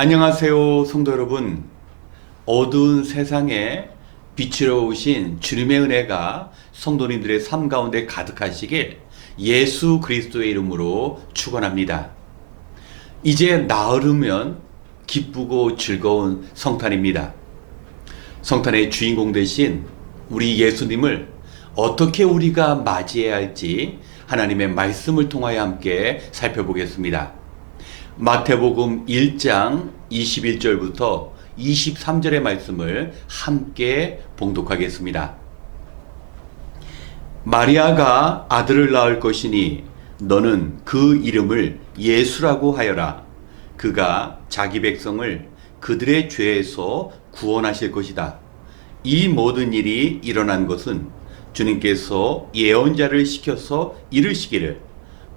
안녕하세요, 성도 여러분. 어두운 세상에 빛으로 오신 주님의 은혜가 성도님들의 삶 가운데 가득하시길 예수 그리스도의 이름으로 축원합니다. 이제 나으르면 기쁘고 즐거운 성탄입니다. 성탄의 주인공 되신 우리 예수님을 어떻게 우리가 맞이해야 할지 하나님의 말씀을 통하여 함께 살펴보겠습니다. 마태복음 1장 21절부터 23절의 말씀을 함께 봉독하겠습니다. 마리아가 아들을 낳을 것이니 너는 그 이름을 예수라고 하여라. 그가 자기 백성을 그들의 죄에서 구원하실 것이다. 이 모든 일이 일어난 것은 주님께서 예언자를 시켜서 이르시기를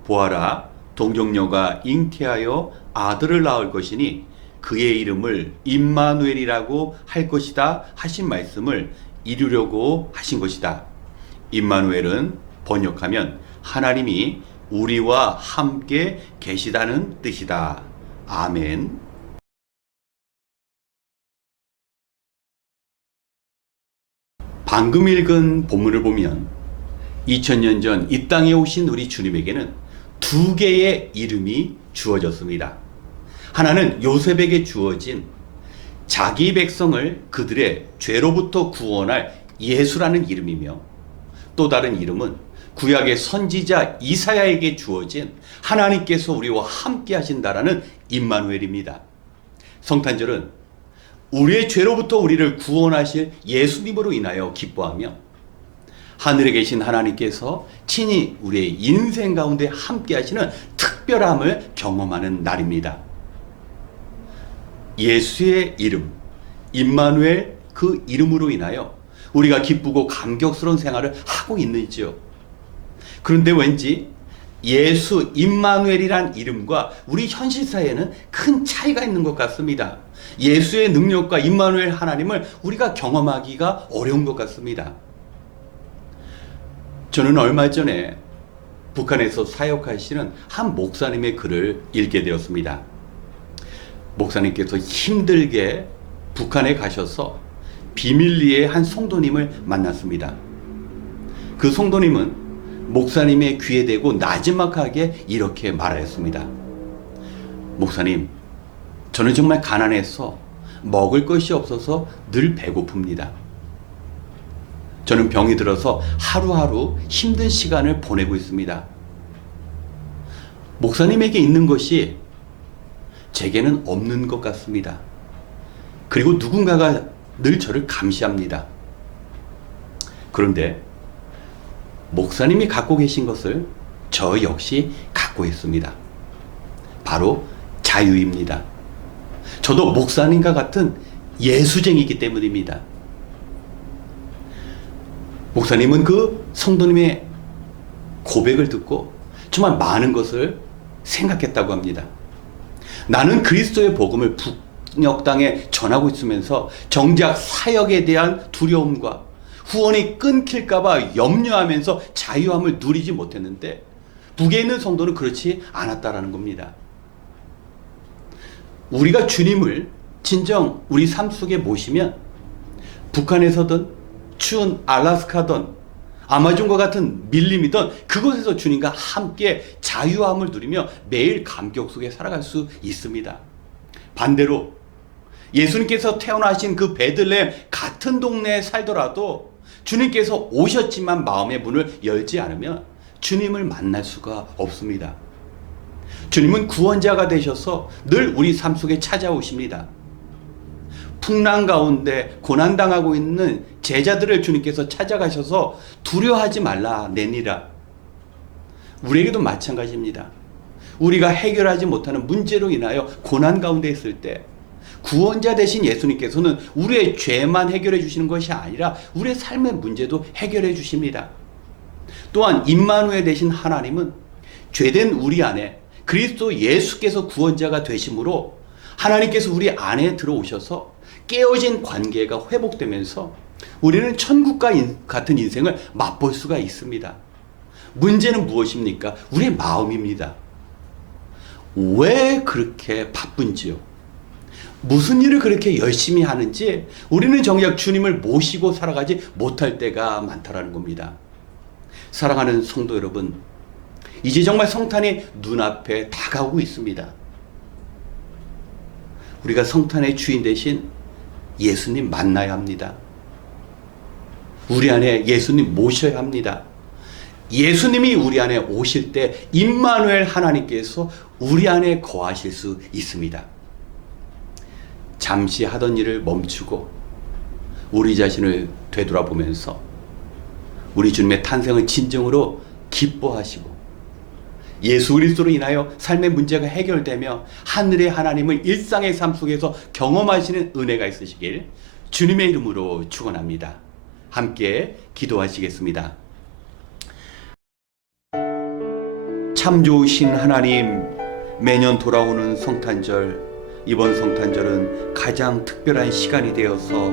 보아라, 동정녀가 잉태하여 아들을 낳을 것이니 그의 이름을 임마누엘이라고 할 것이다 하신 말씀을 이루려고 하신 것이다. 임마누엘은 번역하면 하나님이 우리와 함께 계시다는 뜻이다. 아멘. 방금 읽은 본문을 보면 2000년 전 이 땅에 오신 우리 주님에게는 두 개의 이름이 주어졌습니다. 하나는 요셉에게 주어진 자기 백성을 그들의 죄로부터 구원할 예수라는 이름이며, 또 다른 이름은 구약의 선지자 이사야에게 주어진 하나님께서 우리와 함께 하신다라는 임마누엘입니다. 성탄절은 우리의 죄로부터 우리를 구원하실 예수님으로 인하여 기뻐하며 하늘에 계신 하나님께서 친히 우리의 인생 가운데 함께 하시는 특별함을 경험하는 날입니다. 예수의 이름, 임마누엘, 그 이름으로 인하여 우리가 기쁘고 감격스러운 생활을 하고 있는지요. 그런데 왠지 예수 임마누엘이란 이름과 우리 현실 사회에는 큰 차이가 있는 것 같습니다. 예수의 능력과 임마누엘 하나님을 우리가 경험하기가 어려운 것 같습니다. 저는 얼마 전에 북한에서 사역하시는 한 목사님의 글을 읽게 되었습니다. 목사님께서 힘들게 북한에 가셔서 비밀리에 한 성도님을 만났습니다. 그 성도님은 목사님의 귀에 대고 나지막하게 이렇게 말하였습니다. 목사님, 저는 정말 가난해서 먹을 것이 없어서 늘 배고픕니다. 저는 병이 들어서 하루하루 힘든 시간을 보내고 있습니다. 목사님에게 있는 것이 제게는 없는 것 같습니다. 그리고 누군가가 늘 저를 감시합니다. 그런데 목사님이 갖고 계신 것을 저 역시 갖고 있습니다. 바로 자유입니다. 저도 목사님과 같은 예수쟁이기 때문입니다. 목사님은 그 성도님의 고백을 듣고 정말 많은 것을 생각했다고 합니다. 나는 그리스도의 복음을 북녘 땅에 전하고 있으면서 정작 사역에 대한 두려움과 후원이 끊길까봐 염려하면서 자유함을 누리지 못했는데 북에 있는 성도는 그렇지 않았다라는 겁니다. 우리가 주님을 진정 우리 삶 속에 모시면 북한에서든 추운 알래스카든 아마존과 같은 밀림이든 그곳에서 주님과 함께 자유함을 누리며 매일 감격 속에 살아갈 수 있습니다. 반대로 예수님께서 태어나신 그 베들레헴 같은 동네에 살더라도 주님께서 오셨지만 마음의 문을 열지 않으면 주님을 만날 수가 없습니다. 주님은 구원자가 되셔서 늘 우리 삶 속에 찾아오십니다. 풍랑 가운데 고난당하고 있는 제자들을 주님께서 찾아가셔서 두려워하지 말라 내니라. 우리에게도 마찬가지입니다. 우리가 해결하지 못하는 문제로 인하여 고난 가운데 있을 때 구원자 되신 예수님께서는 우리의 죄만 해결해 주시는 것이 아니라 우리의 삶의 문제도 해결해 주십니다. 또한 임마누엘 되신 하나님은 죄된 우리 안에 그리스도 예수께서 구원자가 되심으로 하나님께서 우리 안에 들어오셔서 깨어진 관계가 회복되면서 우리는 천국과 같은 인생을 맛볼 수가 있습니다. 문제는 무엇입니까? 우리의 마음입니다. 왜 그렇게 바쁜지요? 무슨 일을 그렇게 열심히 하는지 우리는 정작 주님을 모시고 살아가지 못할 때가 많다라는 겁니다. 사랑하는 성도 여러분, 이제 정말 성탄이 눈앞에 다가오고 있습니다. 우리가 성탄의 주인 대신 예수님 만나야 합니다. 우리 안에 예수님 모셔야 합니다. 예수님이 우리 안에 오실 때 임마누엘 하나님께서 우리 안에 거하실 수 있습니다. 잠시 하던 일을 멈추고 우리 자신을 되돌아보면서 우리 주님의 탄생을 진정으로 기뻐하시고 예수 그리스도로 인하여 삶의 문제가 해결되며 하늘의 하나님을 일상의 삶 속에서 경험하시는 은혜가 있으시길 주님의 이름으로 축원합니다. 함께 기도하시겠습니다. 참 좋으신 하나님, 매년 돌아오는 성탄절, 이번 성탄절은 가장 특별한 시간이 되어서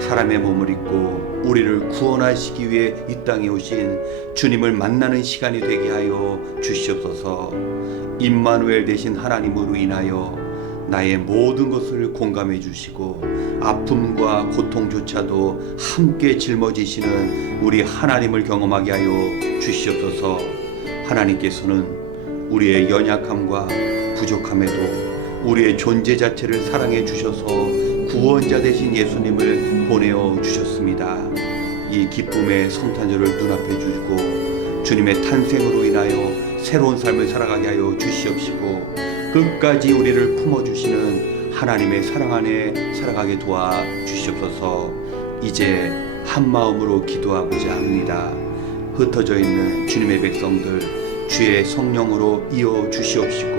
사람의 몸을 입고 우리를 구원하시기 위해 이 땅에 오신 주님을 만나는 시간이 되게 하여 주시옵소서. 임마누엘 되신 하나님으로 인하여 나의 모든 것을 공감해 주시고 아픔과 고통조차도 함께 짊어지시는 우리 하나님을 경험하게 하여 주시옵소서. 하나님께서는 우리의 연약함과 부족함에도 우리의 존재 자체를 사랑해 주셔서 구원자 되신 예수님을 보내어 주셨습니다. 이 기쁨의 성탄절을 눈앞에 두고 주님의 탄생으로 인하여 새로운 삶을 살아가게 하여 주시옵시고 끝까지 우리를 품어주시는 하나님의 사랑 안에 살아가게 도와 주시옵소서. 이제 한 마음으로 기도하고자 합니다. 흩어져 있는 주님의 백성들 주의 성령으로 이어 주시옵시고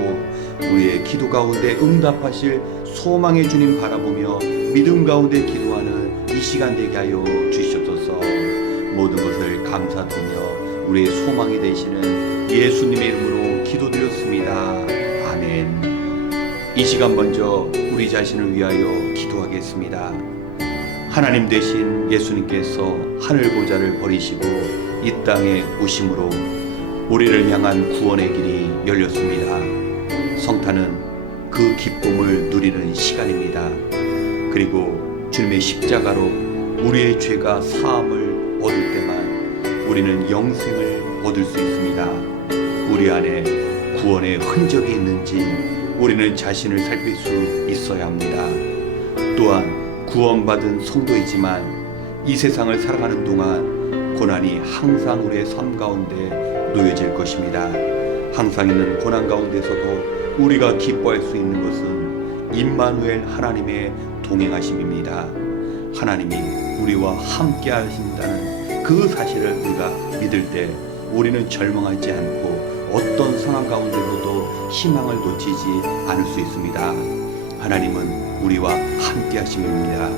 우리의 기도 가운데 응답하실 소망의 주님 바라보며 믿음 가운데 기도하는 이 시간 되게 하여 주시옵소서. 모든 것을 감사드리며 우리의 소망이 되시는 예수님의 이름으로 기도드렸습니다. 아멘. 이 시간 먼저 우리 자신을 위하여 기도하겠습니다. 하나님 되신 예수님께서 하늘 보좌를 버리시고 이 땅에 오심으로 우리를 향한 구원의 길이 열렸습니다. 성탄은 그 기쁨을 누리는 시간입니다. 그리고 주님의 십자가로 우리의 죄가 사함을 얻을 때만 우리는 영생을 얻을 수 있습니다. 우리 안에 구원의 흔적이 있는지 우리는 자신을 살필 수 있어야 합니다. 또한 구원받은 성도이지만 이 세상을 살아가는 동안 고난이 항상 우리의 삶 가운데 놓여질 것입니다. 항상 있는 고난 가운데서도 우리가 기뻐할 수 있는 것은 임마누엘 하나님의 동행하심입니다. 하나님이 우리와 함께 하신다는 그 사실을 우리가 믿을 때 우리는 절망하지 않고 어떤 상황 가운데서도 희망을 놓치지 않을 수 있습니다. 하나님은 우리와 함께 하심입니다.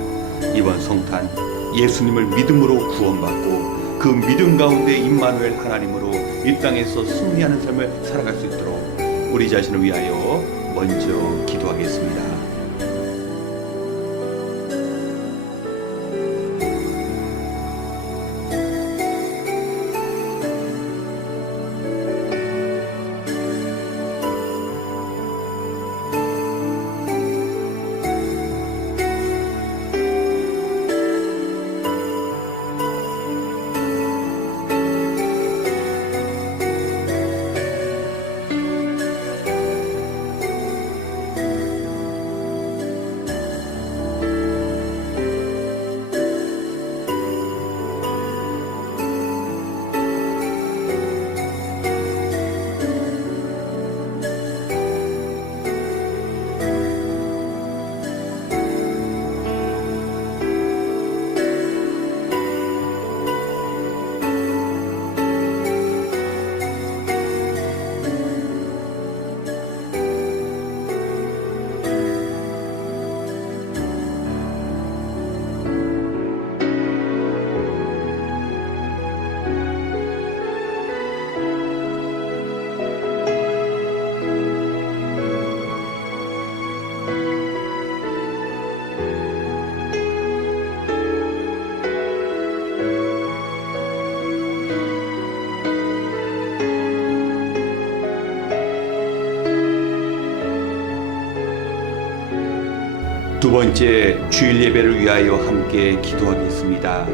이번 성탄 예수님을 믿음으로 구원받고 그 믿음 가운데 임마누엘 하나님으로 이 땅에서 승리하는 삶을 살아갈 수 있도록 우리 자신을 위하여 먼저 기도하겠습니다. 두 번째 주일 예배를 위하여 함께 기도하겠습니다.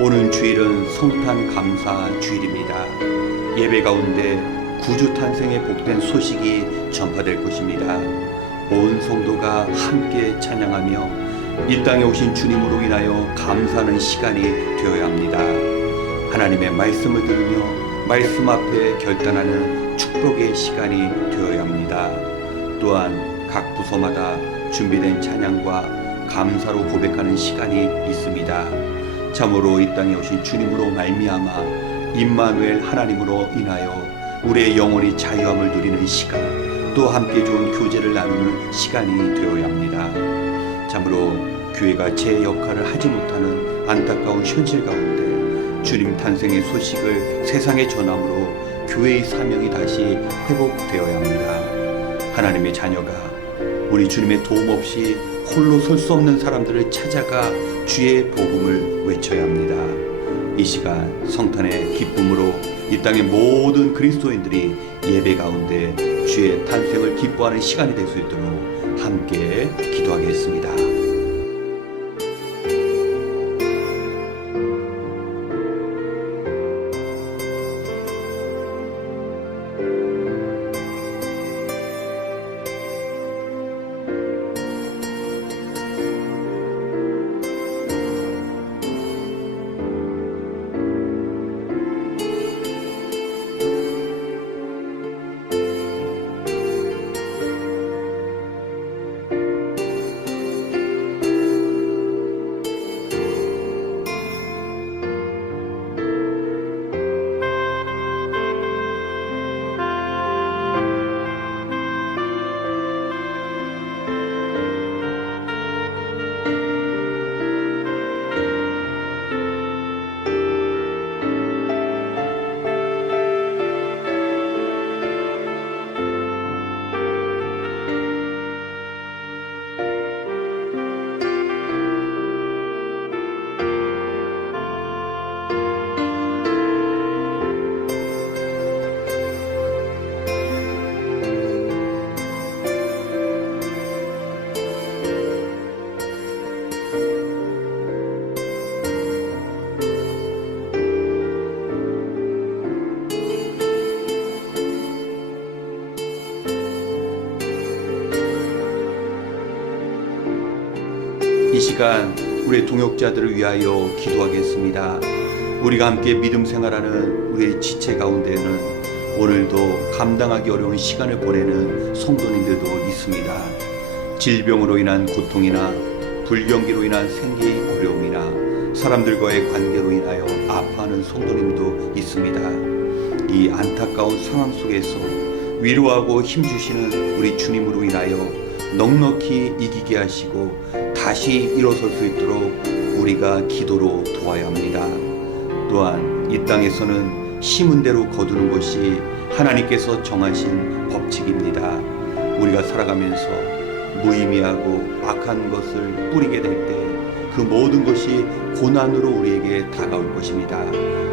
오는 주일은 성탄 감사 주일입니다. 예배 가운데 구주 탄생의 복된 소식이 전파될 것입니다. 온 성도가 함께 찬양하며 이 땅에 오신 주님으로 인하여 감사하는 시간이 되어야 합니다. 하나님의 말씀을 들으며 말씀 앞에 결단하는 축복의 시간이 되어야 합니다. 또한 각 부서마다 준비된 찬양과 감사로 고백하는 시간이 있습니다. 참으로 이 땅에 오신 주님으로 말미암아 임마누엘 하나님으로 인하여 우리의 영혼이 자유함을 누리는 시간, 또 함께 좋은 교제를 나누는 시간이 되어야 합니다. 참으로 교회가 제 역할을 하지 못하는 안타까운 현실 가운데 주님 탄생의 소식을 세상에 전함으로 교회의 사명이 다시 회복되어야 합니다. 하나님의 자녀가 우리 주님의 도움 없이 홀로 설 수 없는 사람들을 찾아가 주의 복음을 외쳐야 합니다. 이 시간 성탄의 기쁨으로 이 땅의 모든 그리스도인들이 예배 가운데 주의 탄생을 기뻐하는 시간이 될 수 있도록 함께 기도하겠습니다. 이 시간 우리의 동역자들을 위하여 기도하겠습니다. 우리가 함께 믿음 생활하는 우리의 지체 가운데에는 오늘도 감당하기 어려운 시간을 보내는 성도님들도 있습니다. 질병으로 인한 고통이나 불경기로 인한 생계의 어려움이나 사람들과의 관계로 인하여 아파하는 성도님도 있습니다. 이 안타까운 상황 속에서 위로하고 힘주시는 우리 주님으로 인하여 넉넉히 이기게 하시고 다시 일어설 수 있도록 우리가 기도로 도와야 합니다. 또한 이 땅에서는 심은 대로 거두는 것이 하나님께서 정하신 법칙입니다. 우리가 살아가면서 무의미하고 악한 것을 뿌리게 될 때 그 모든 것이 고난으로 우리에게 다가올 것입니다.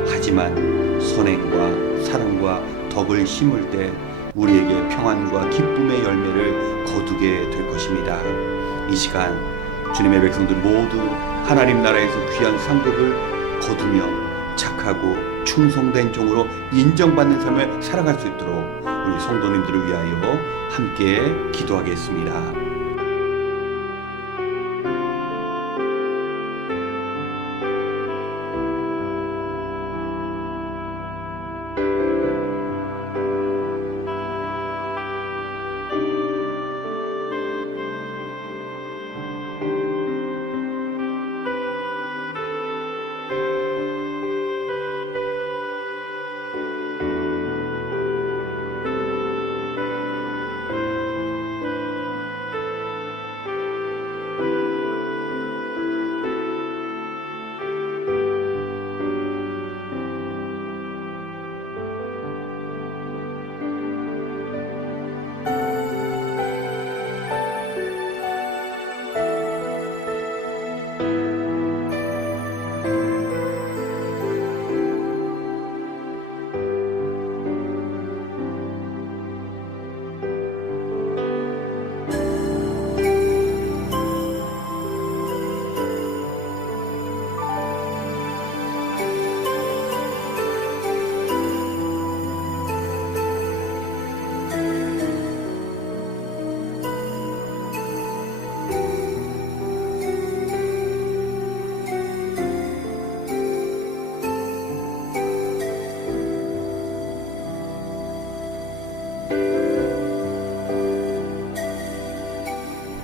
하지만 선행과 사랑과 덕을 심을 때 우리에게 평안과 기쁨의 열매를 거두게 될 것입니다. 이 시간 주님의 백성들 모두 하나님 나라에서 귀한 상급을 거두며 착하고 충성된 종으로 인정받는 삶을 살아갈 수 있도록 우리 성도님들을 위하여 함께 기도하겠습니다.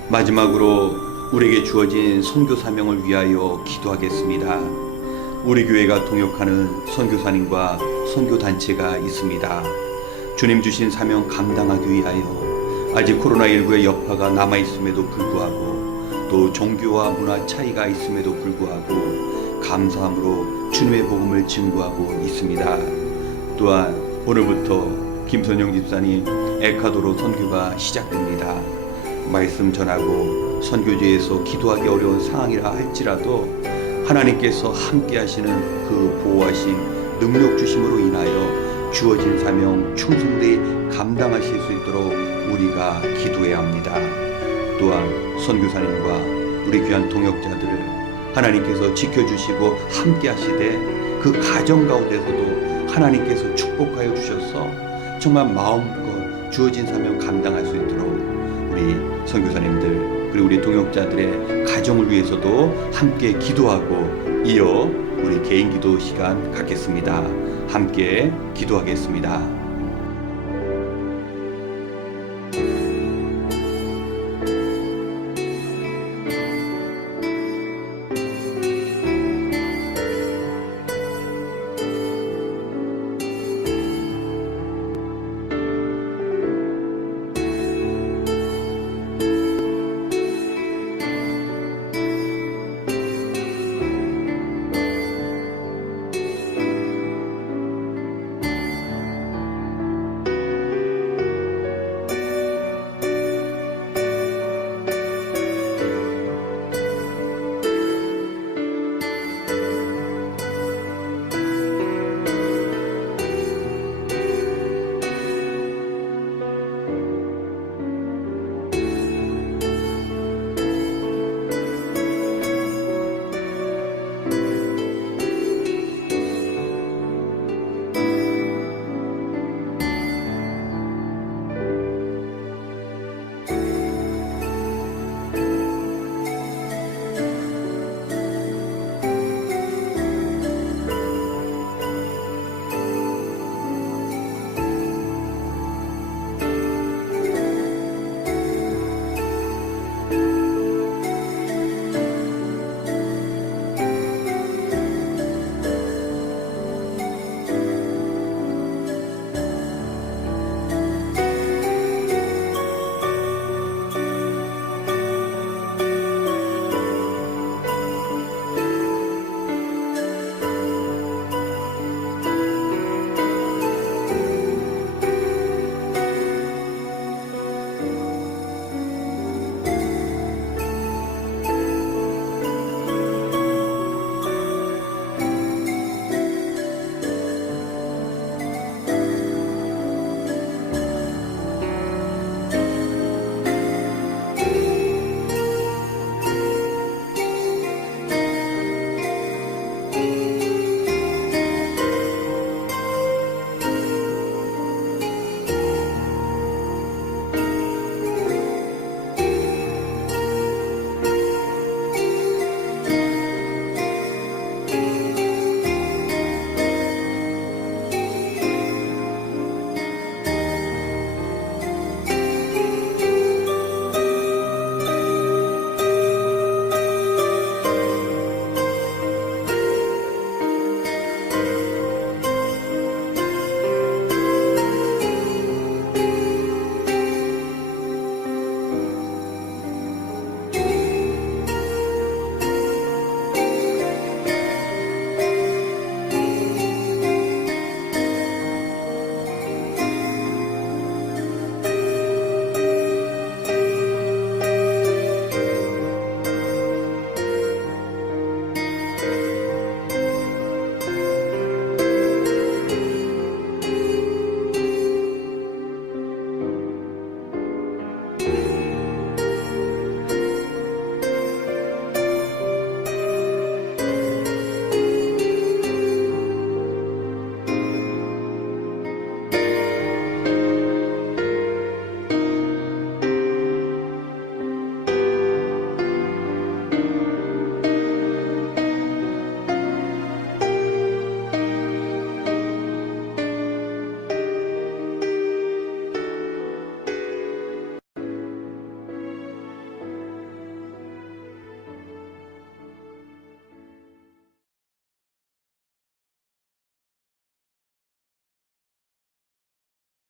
마지막으로 우리에게 주어진 선교 사명을 위하여 기도하겠습니다. 우리 교회가 동역하는 선교사님과 선교단체가 있습니다. 주님 주신 사명 감당하기 위하여 아직 코로나19의 여파가 남아있음에도 불구하고 또 종교와 문화 차이가 있음에도 불구하고 감사함으로 주님의 복음을 증거하고 있습니다. 또한 오늘부터 김선영 집사님 에콰도르 선교가 시작됩니다. 말씀 전하고 선교지에서 기도하기 어려운 상황이라 할지라도 하나님께서 함께 하시는 그 보호하심 능력 주심으로 인하여 주어진 사명 충성되이 감당하실 수 있도록 우리가 기도해야 합니다. 또한 선교사님과 우리 귀한 동역자들을 하나님께서 지켜주시고 함께 하시되 그 가정 가운데서도 하나님께서 축복하여 주셔서 정말 마음껏 주어진 사명 감당할 수 있도록 우리 선교사님들 그리고 우리 동역자들의 가정을 위해서도 함께 기도하고 이어 우리 개인 기도 시간 갖겠습니다. 함께 기도하겠습니다.